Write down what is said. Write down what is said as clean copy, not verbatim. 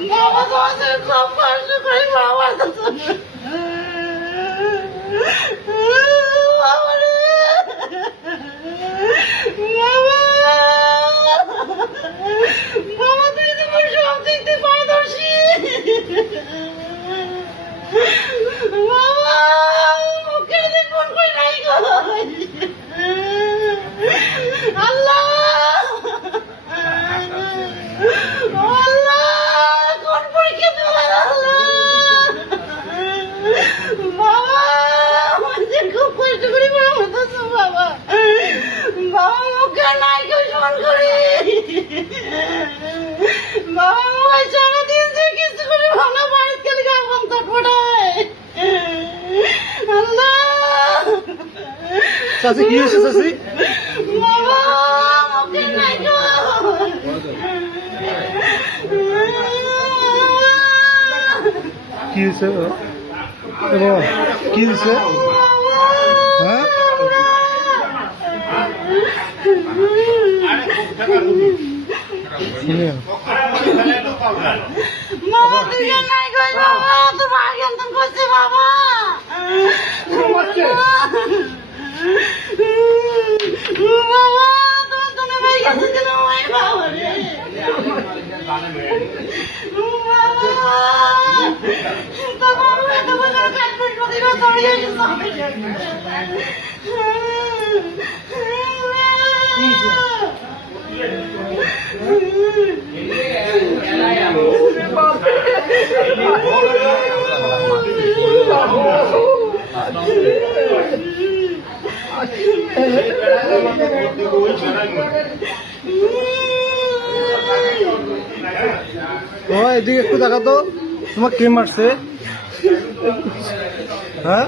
বাবা তোমাদের সব কষ্ট করি বাবা বাবা রে বাবা বাবা তুই তোমার সব দেখতে পারদর্শী বাবা মুখে দেখুন কই নাই গো আল্লাহ চাচি কি হয়েছে চাচি? কি হয়েছে কি হয়েছে? হ্যাঁ এদিকে একটু দেখা তো, তোমার কে মারছে? হ্যাঁ